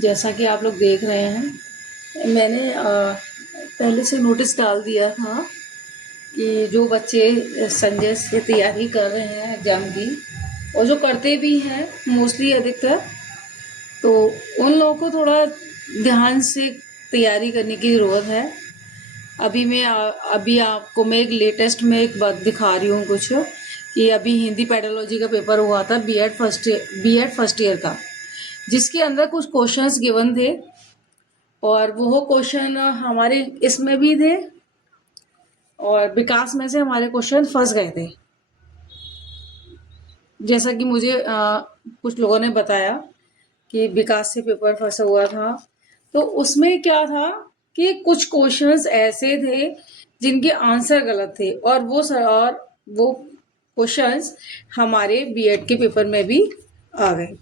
जैसा कि आप लोग देख रहे हैं, मैंने पहले से नोटिस डाल दिया था कि जो बच्चे संजय से तैयारी कर रहे हैं एग्ज़ाम की, और जो करते भी हैं मोस्टली अधिकतर, तो उन लोगों को थोड़ा ध्यान से तैयारी करने की ज़रूरत है। अभी आपको मैं एक लेटेस्ट में एक बात दिखा रही हूँ कुछ, कि अभी हिंदी पेडोलॉजी का पेपर हुआ था बीएड फर्स्ट ईयर का, जिसके अंदर कुछ क्वेश्चंस गिवन थे, और वो क्वेश्चन हमारे इसमें भी थे, और विकास में से हमारे क्वेश्चन फंस गए थे। जैसा कि मुझे कुछ लोगों ने बताया कि विकास से पेपर फंसा हुआ था, तो उसमें क्या था कि कुछ क्वेश्चंस ऐसे थे जिनके आंसर गलत थे, और वो क्वेश्चंस हमारे बीएड के पेपर में भी आ गए।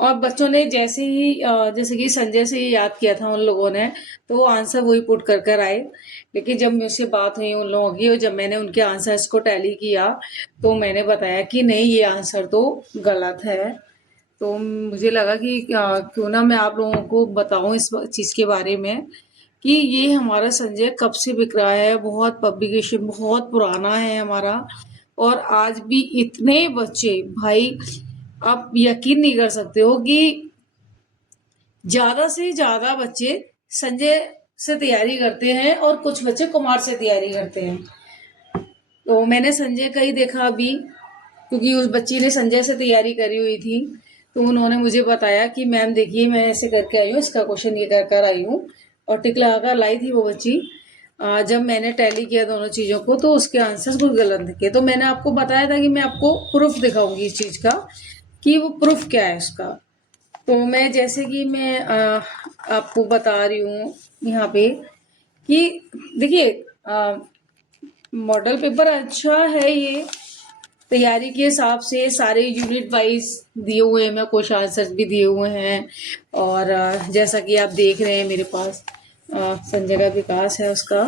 और बच्चों ने जैसे कि संजय से ही याद किया था उन लोगों ने, तो वो आंसर वही पुट कर कर आए। लेकिन जब मुझसे बात हुई उन लोगों की, और जब मैंने उनके आंसर्स को टैली किया, तो मैंने बताया कि नहीं, ये आंसर तो गलत है। तो मुझे लगा कि क्यों ना मैं आप लोगों को बताऊं इस चीज़ के बारे में, कि ये हमारा संजय कब से बिक रहा है, बहुत पब्लिकेशन बहुत पुराना है हमारा। और आज भी इतने बच्चे, भाई आप यकीन नहीं कर सकते हो कि ज्यादा से ज्यादा बच्चे संजय से तैयारी करते हैं, और कुछ बच्चे कुमार से तैयारी करते हैं। तो मैंने संजय का ही देखा अभी, क्योंकि उस बच्ची ने संजय से तैयारी करी हुई थी, तो उन्होंने मुझे बताया कि मैम देखिए, मैं ऐसे करके आई हूँ, इसका क्वेश्चन ये कर कर आई हूँ, और टिक लगा कर लाई थी वो बच्ची। जब मैंने टैली किया दोनों चीज़ों को, तो उसके आंसर्स कुछ गलत दिखे। तो मैंने आपको बताया था कि मैं आपको प्रूफ दिखाऊंगी इस चीज़ का, कि वो प्रूफ क्या है उसका। तो मैं जैसे कि मैं आपको बता रही हूँ यहाँ पे, कि देखिए, मॉडल पेपर अच्छा है, ये तैयारी के हिसाब से सारे यूनिट वाइज दिए हुए हैं, मैं क्वेश्चन आंसर्स भी दिए हुए हैं। और जैसा कि आप देख रहे हैं मेरे पास संजय का विकास है उसका,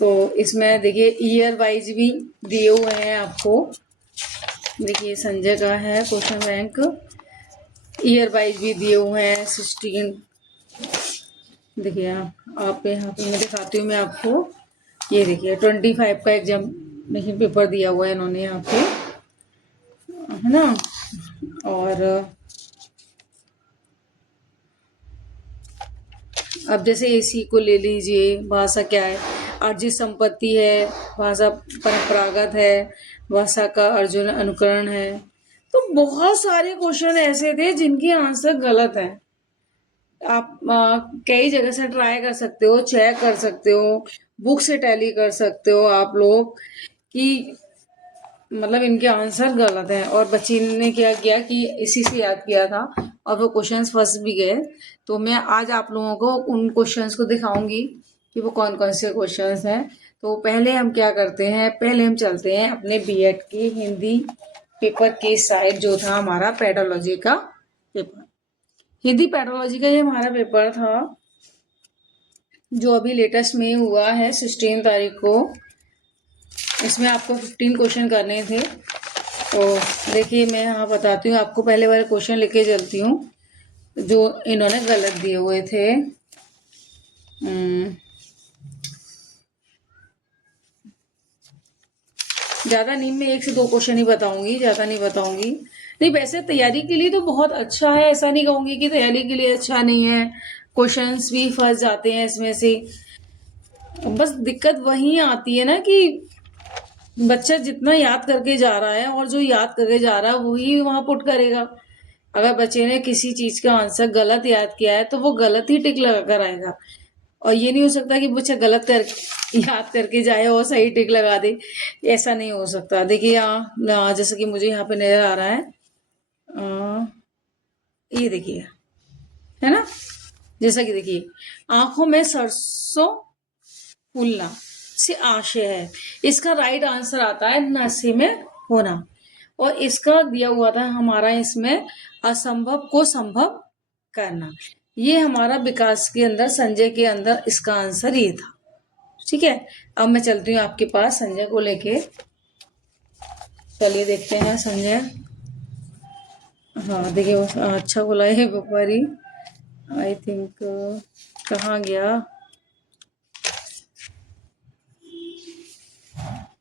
तो इसमें देखिए ईयर वाइज भी दिए हुए हैं आपको। देखिए संजय का है क्वेश्चन बैंक, ईयर वाइज भी दिए हुए हैं 16। देखिए आप यहाँ पे मैं दिखाती हूँ मैं आपको, ये देखिए 25 का एग्जामिनेशन पेपर दिया हुआ है इन्होंने यहाँ पे, है ना। और अब जैसे एसी को ले लीजिए, भाषा क्या है, अर्जित संपत्ति है, भाषा परंपरागत है, भाषा का अर्जुन अनुकरण है। तो बहुत सारे क्वेश्चन ऐसे थे जिनके आंसर गलत हैं। आप कई जगह से ट्राई कर सकते हो, चेक कर सकते हो, बुक से टैली कर सकते हो आप लोग, कि मतलब इनके आंसर गलत हैं। और बच्ची ने क्या किया कि इसी से याद किया था, और वो क्वेश्चंस फंस भी गए। तो मैं आज आप लोगों को उन क्वेश्चंस को दिखाऊंगी कि वो कौन कौन से क्वेश्चंस हैं। तो पहले हम क्या करते हैं, पहले हम चलते हैं अपने बीएड के हिंदी पेपर के साइड, जो था हमारा पेडोलॉजी का पेपर। हिंदी पेडोलॉजी का ये हमारा पेपर था, जो अभी लेटेस्ट में हुआ है 16 तारीख को। इसमें आपको 15 क्वेश्चन करने थे। तो देखिए मैं यहाँ बताती हूँ आपको, पहले वाले क्वेश्चन लेके चलती हूँ जो इन्होंने गलत दिए हुए थे। ज़्यादा नहीं, मैं 1 से 2 क्वेश्चन ही बताऊंगी, ज़्यादा नहीं बताऊंगी। नहीं, वैसे तैयारी के लिए तो बहुत अच्छा है, ऐसा नहीं कहूंगी कि तैयारी के लिए अच्छा नहीं है। क्वेश्चंस भी फंस जाते हैं इसमें से। बस दिक्कत वही आती है ना, कि बच्चा जितना याद करके जा रहा है, और जो याद करके जा रहा है वही वहां पुट करेगा। अगर बच्चे ने किसी चीज का आंसर गलत याद किया है, तो वो गलत ही टिक लगा कर आएगा। और ये नहीं हो सकता कि बच्चा गलत कर याद करके जाए और सही टिक लगा दे, ऐसा नहीं हो सकता। देखिए यहाँ जैसे कि मुझे यहाँ पे नजर आ रहा है, ये देखिए, है ना। जैसा कि देखिए, आंखों में सरसों फूलना से आशय है, इसका राइट आंसर आता है नशे में होना। और इसका दिया हुआ था हमारा इसमें, असंभव को संभव करना। ये हमारा विकास के अंदर, संजय के अंदर इसका आंसर ये था। ठीक है, अब मैं चलती हूँ आपके पास संजय को लेके। चलिए देखते हैं संजय। हाँ देखिए, अच्छा बोला है पेपर ही। आई थिंक कहाँ गया,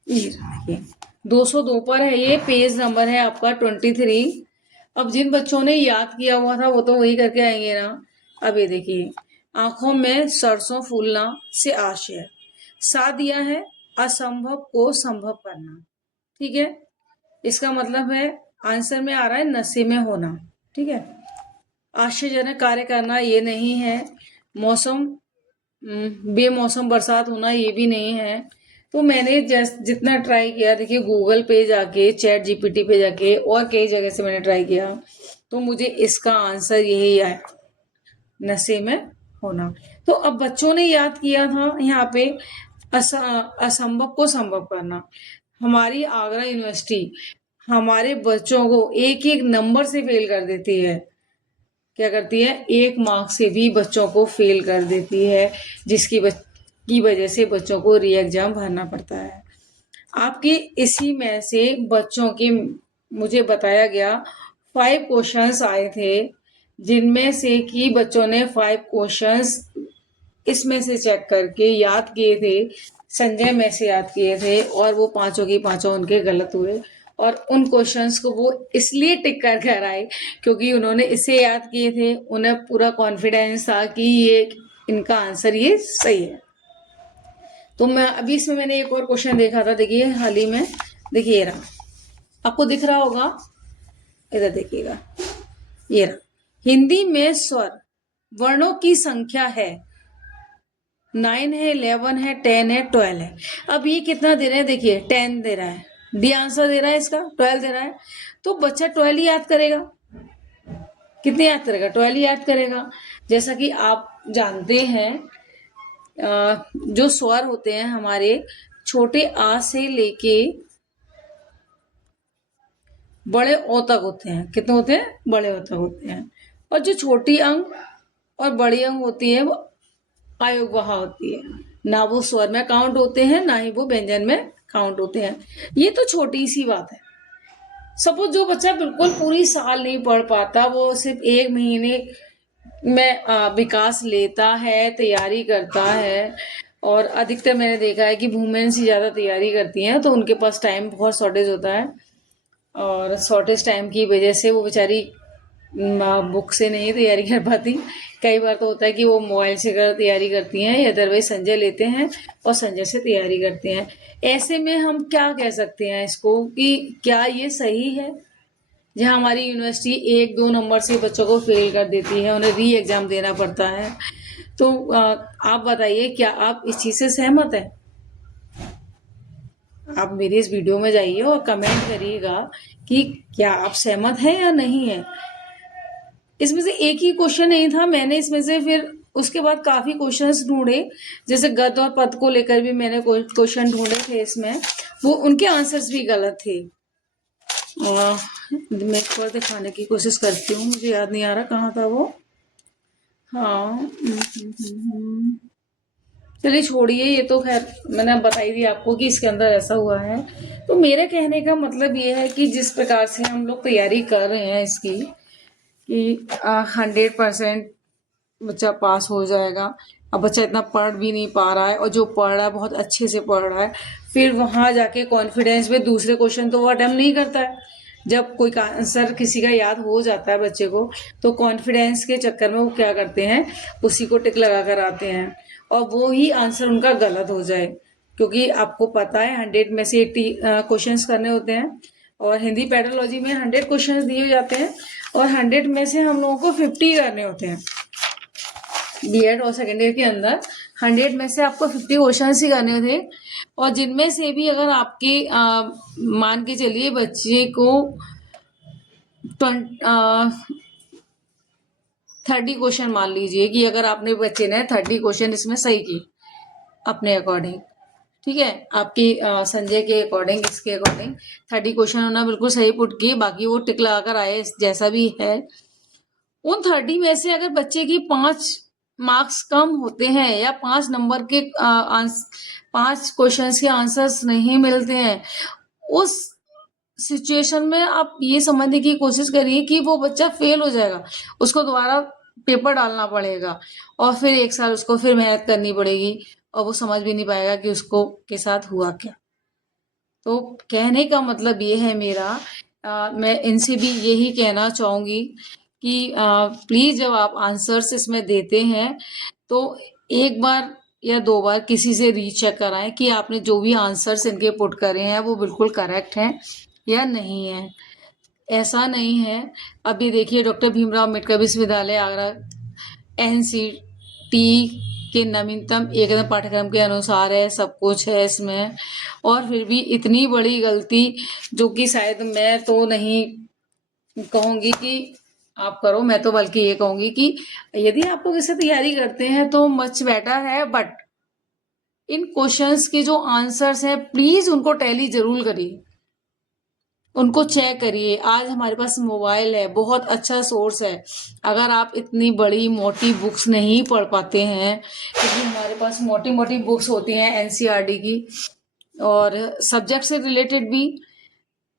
ये देखिए 202 पर है, ये पेज नंबर है आपका 23। अब जिन बच्चों ने याद किया हुआ था वो तो वही करके आएंगे ना। अब ये देखिए, आंखों में सरसों फूलना से आशय, सा दिया है असंभव को संभव करना। ठीक है, इसका मतलब है आंसर में आ रहा है नशे में होना। ठीक है, आश्चर्यजनक कार्य करना ये नहीं है, मौसम बेमौसम बरसात होना ये भी नहीं है। तो मैंने जितना ट्राई किया, देखिए गूगल पे जाके, चैट जीपीटी पे जाके और कई जगह से मैंने ट्राई किया, तो मुझे इसका आंसर यही आया, नशे में होना। तो अब बच्चों ने याद किया था यहाँ पे असंभव को संभव करना। हमारी आगरा यूनिवर्सिटी हमारे बच्चों को एक एक नंबर से फेल कर देती है। क्या करती है, एक मार्क से भी बच्चों को फेल कर देती है, जिसकी की वजह से बच्चों को री एग्जाम भरना पड़ता है। आपके इसी में से बच्चों के, मुझे बताया गया 5 क्वेश्चंस आए थे, जिनमें से कि बच्चों ने 5 क्वेश्चंस इसमें से चेक करके याद किए थे, संजय में से याद किए थे, और वो पांचों की पांचों उनके गलत हुए। और उन क्वेश्चंस को वो इसलिए टिक कर कर आए क्योंकि उन्होंने इसे याद किए थे, उन्हें पूरा कॉन्फिडेंस था कि ये इनका आंसर ये सही है। तो मैं अभी इसमें मैंने एक और क्वेश्चन देखा था, देखिए हाल ही में, देखिए ये रहा, आपको दिख रहा होगा, इधर देखिएगा, ये रहा, हिंदी में स्वर वर्णों की संख्या है 9 है, 11 है, 10 है, 12 है। अब ये कितना दे रहे हैं, देखिए 10 दे रहा है, डी आंसर दे रहा है इसका, 12 दे रहा है, तो बच्चा 12 ही याद करेगा। कितने याद करेगा, 12 ही याद करेगा। जैसा कि आप जानते हैं, जो स्वर होते हैं हमारे, छोटे आ से लेके बड़े ओ तक होते हैं। कितने होते हैं, बड़े ओ तक होते हैं। और जो छोटी अंग और बड़ी अंग होती है वो आयोग वहा होती है, ना वो स्वर में काउंट होते हैं ना ही वो व्यंजन में काउंट होते हैं। ये तो छोटी सी बात है। सपोज जो बच्चा बिल्कुल पूरी साल नहीं पढ़ पाता, वो सिर्फ 1 महीने में विकास लेता है, तैयारी करता है, और अधिकतर मैंने देखा है कि वुमेन से ज्यादा तैयारी करती हैं, तो उनके पास टाइम बहुत शॉर्टेज होता है, और शॉर्टेज टाइम की वजह से वो बेचारी बुक से नहीं तैयारी कर पाती। कई बार तो होता है कि वो मोबाइल से तैयारी करती हैं, या अदरवाइज संजय लेते हैं और संजय से तैयारी करते हैं। ऐसे में हम क्या कह सकते हैं इसको, कि क्या ये सही है, जहाँ हमारी यूनिवर्सिटी 1-2 नंबर से बच्चों को फेल कर देती है, उन्हें री एग्जाम देना पड़ता है। तो आप बताइए, क्या आप इस चीज से सहमत हैं? आप मेरी इस वीडियो में जाइए और कमेंट करिएगा कि क्या आप सहमत हैं या नहीं है। इसमें से एक ही क्वेश्चन नहीं था, मैंने इसमें से फिर उसके बाद काफी क्वेश्चंस ढूंढे, जैसे गद और पद को लेकर भी मैंने क्वेश्चन ढूंढे थे इसमें, वो उनके आंसर्स भी गलत थे। मैं एक बार दिखाने की कोशिश करती हूँ, मुझे याद नहीं आ रहा कहाँ था वो। हाँ, चलिए छोड़िए, ये तो खैर मैंने बताई दी आपको कि इसके अंदर ऐसा हुआ है। तो मेरे कहने का मतलब ये है कि जिस प्रकार से हम लोग तैयारी कर रहे हैं इसकी, कि 100% बच्चा पास हो जाएगा। अब बच्चा इतना पढ़ भी नहीं पा रहा है, और जो पढ़ रहा है बहुत अच्छे से पढ़ रहा है, फिर वहां जाके कॉन्फिडेंस में दूसरे क्वेश्चन तो वो अटेम्प्ट नहीं करता है। जब कोई आंसर किसी का याद हो जाता है बच्चे को, तो कॉन्फिडेंस के चक्कर में वो क्या करते हैं, उसी को टिक लगा कर आते हैं, और वो ही आंसर उनका गलत हो जाए। क्योंकि आपको पता है 100 में से 80 क्वेश्चन करने होते हैं, और हिंदी पेडोलॉजी में 100 क्वेश्चन दिए जाते हैं, और 100 में से हम लोगों को 50 करने होते हैं। बीएड और सेकेंड ईयर के अंदर 100 में से आपको 50 क्वेश्चन ही करने थे, और जिनमें से भी अगर आपके मान के चलिए बच्चे को 30 क्वेश्चन मान लीजिए कि अगर आपने बच्चे ने 30 क्वेश्चन इसमें सही किए अपने अकॉर्डिंग, ठीक है, आपकी संजय के अकॉर्डिंग, इसके अकॉर्डिंग 30 क्वेश्चन होना बिल्कुल सही पुट किए, बाकी वो टिक लगाकर आए जैसा भी है। उन 30 में से अगर बच्चे की 5 मार्क्स कम होते हैं, या 5 नंबर के 5 क्वेश्चंस के आंसर्स नहीं मिलते हैं, उस सिचुएशन में आप ये समझने की कोशिश करिए कि वो बच्चा फेल हो जाएगा। उसको दोबारा पेपर डालना पड़ेगा और फिर 1 साल उसको फिर मेहनत करनी पड़ेगी और वो समझ भी नहीं पाएगा कि उसको के साथ हुआ क्या। तो कहने का मतलब ये है मेरा, मैं इनसे भी यही कहना चाहूंगी कि प्लीज जब आप आंसर्स इसमें देते हैं तो एक बार या 2 बार किसी से रीचेक कराएं कि आपने जो भी आंसर्स इनके पुट करे हैं वो बिल्कुल करेक्ट हैं या नहीं है। ऐसा नहीं है, अभी देखिए डॉक्टर भीमराव अम्बेडकर विश्वविद्यालय आगरा एनसीटी के नवीनतम एकदम पाठ्यक्रम के अनुसार है, सब कुछ है इसमें, और फिर भी इतनी बड़ी गलती जो कि शायद मैं तो नहीं कहूंगी कि आप करो, मैं तो बल्कि ये कहूंगी कि यदि आप लोग इससे तैयारी करते हैं तो मच बेटर है, बट इन क्वेश्चंस के जो आंसर्स हैं प्लीज उनको टैली जरूर करिए, उनको चेक करिए। आज हमारे पास मोबाइल है, बहुत अच्छा सोर्स है। अगर आप इतनी बड़ी मोटी बुक्स नहीं पढ़ पाते हैं, क्योंकि हमारे पास मोटी मोटी बुक्स होती हैं एनसीईआरटी की, और सब्जेक्ट से रिलेटेड भी,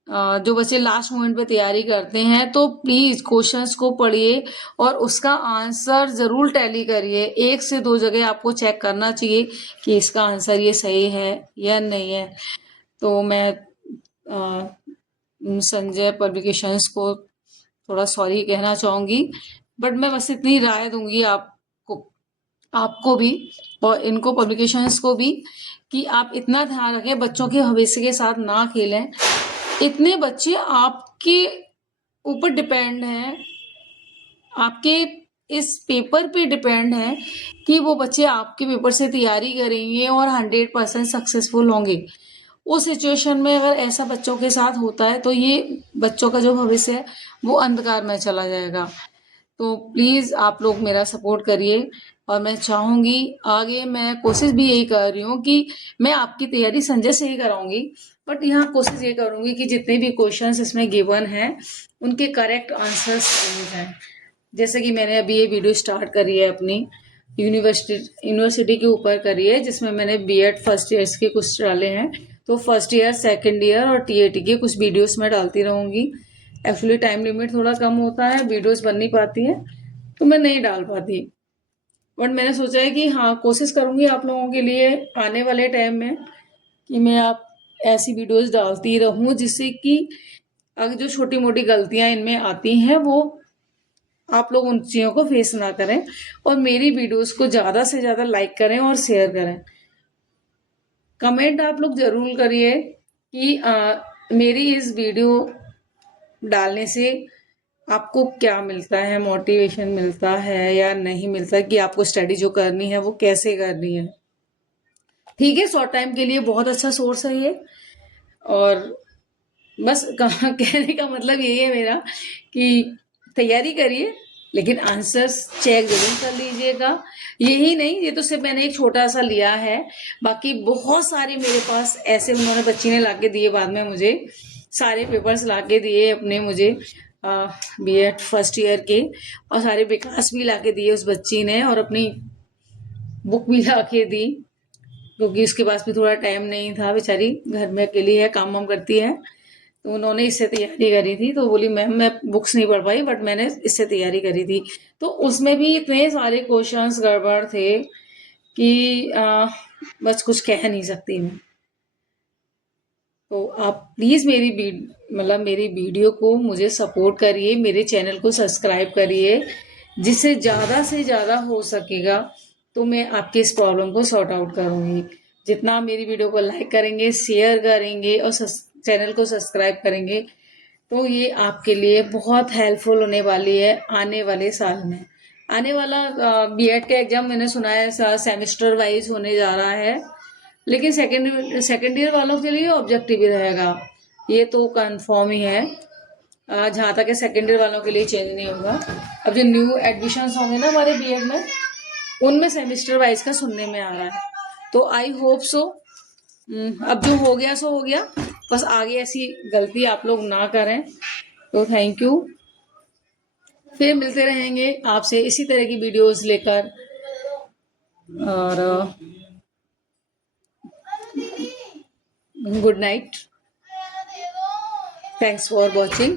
जो बच्चे लास्ट मोमेंट पे तैयारी करते हैं, तो प्लीज क्वेश्चंस को पढ़िए और उसका आंसर जरूर टैली करिए। 1 से 2 जगह आपको चेक करना चाहिए कि इसका आंसर ये सही है या नहीं है। तो मैं संजय पब्लिकेशंस को थोड़ा सॉरी कहना चाहूंगी, बट मैं बस इतनी राय दूंगी आपको आपको भी और इनको पब्लिकेशंस को भी कि आप इतना ध्यान रखें, बच्चों के भविष्य के साथ ना खेलें। इतने बच्चे आपके ऊपर डिपेंड हैं, आपके इस पेपर पे डिपेंड है कि वो बच्चे आपके पेपर से तैयारी करेंगे और 100% सक्सेसफुल होंगे। उस सिचुएशन में अगर ऐसा बच्चों के साथ होता है तो ये बच्चों का जो भविष्य है वो अंधकार में चला जाएगा। तो प्लीज आप लोग मेरा सपोर्ट करिए, और मैं चाहूंगी आगे, मैं कोशिश भी यही कर रही हूँ कि मैं आपकी तैयारी संजय से ही कराऊंगी, बट यहाँ कोशिश ये करूंगी कि जितने भी क्वेश्चंस इसमें गिवन हैं उनके करेक्ट आंसर्स दिए जाएं। जैसे कि मैंने अभी ये वीडियो स्टार्ट करी है अपनी यूनिवर्सिटी के ऊपर करी है, जिसमें मैंने बीएड फर्स्ट ईयर्स के कुछ डाले हैं। तो फर्स्ट ईयर, सेकंड ईयर और टीएटी के कुछ वीडियोस मैं डालती रहूंगी। एक्चुअली टाइम लिमिट थोड़ा कम होता है, वीडियोस बन नहीं पाती है तो मैं नहीं डाल पाती, बट मैंने सोचा है कि हाँ, कोशिश करूंगी आप लोगों के लिए आने वाले टाइम में कि मैं आप ऐसी वीडियोस डालती रहूं जिससे कि अगर जो छोटी मोटी गलतियां इनमें आती हैं वो आप लोग उन चीज़ों को फेस ना करें, और मेरी वीडियोस को ज़्यादा से ज़्यादा लाइक करें और शेयर करें। कमेंट आप लोग ज़रूर करिए कि मेरी इस वीडियो डालने से आपको क्या मिलता है, मोटिवेशन मिलता है या नहीं मिलता, कि आपको स्टडी जो करनी है वो कैसे करनी है। ठीक है, शॉर्ट टाइम के लिए बहुत अच्छा सोर्स है ये, और बस कहने का मतलब यही है मेरा कि तैयारी करिए लेकिन आंसर्स चेक जरूर कर लीजिएगा। यही नहीं, ये तो सिर्फ मैंने एक छोटा सा लिया है, बाकी बहुत सारे मेरे पास ऐसे उन्होंने बच्ची ने लाके दिए, बाद में मुझे सारे पेपर्स लाके दिए अपने, मुझे बीएड फर्स्ट ईयर के, और सारे विकास भी लाके दिए उस बच्ची ने, और अपनी बुक भी लाके दी, क्योंकि उसके पास भी थोड़ा टाइम नहीं था, बेचारी घर में अकेली है, काम वाम करती है। तो उन्होंने इससे तैयारी करी थी, तो बोली मैम मैं बुक्स नहीं पढ़ पाई बट मैंने इससे तैयारी करी थी। तो उसमें भी इतने सारे क्वेश्चंस गड़बड़ थे कि बस कुछ कह नहीं सकती मैं। तो आप प्लीज मतलब मेरी वीडियो को मुझे सपोर्ट करिए, मेरे चैनल को सब्सक्राइब करिए, जिससे ज़्यादा से ज़्यादा हो सकेगा तो मैं आपकी इस प्रॉब्लम को सॉर्ट आउट करूँगी। जितना आप मेरी वीडियो को लाइक करेंगे, शेयर करेंगे और चैनल को सब्सक्राइब करेंगे तो ये आपके लिए बहुत हेल्पफुल होने वाली है आने वाले साल में। आने वाला बीएड का एग्जाम मैंने सुना है सेमेस्टर वाइज होने जा रहा है, लेकिन सेकेंड ईयर वालों के लिए ऑब्जेक्टिव ही रहेगा, ये तो कंफर्म ही है। जहाँ तक है सेकेंड ईयर वालों के लिए चेंज नहीं होगा। अब जो न्यू एडमिशन्स होंगे ना हमारे बीएड में, उनमें सेमेस्टर वाइज का सुनने में आ रहा है, तो आई होप सो अब जो हो गया सो हो गया, बस आगे ऐसी गलती आप लोग ना करें। तो थैंक यू, फिर मिलते रहेंगे आपसे इसी तरह की वीडियोस लेकर, और good night, thanks for watching.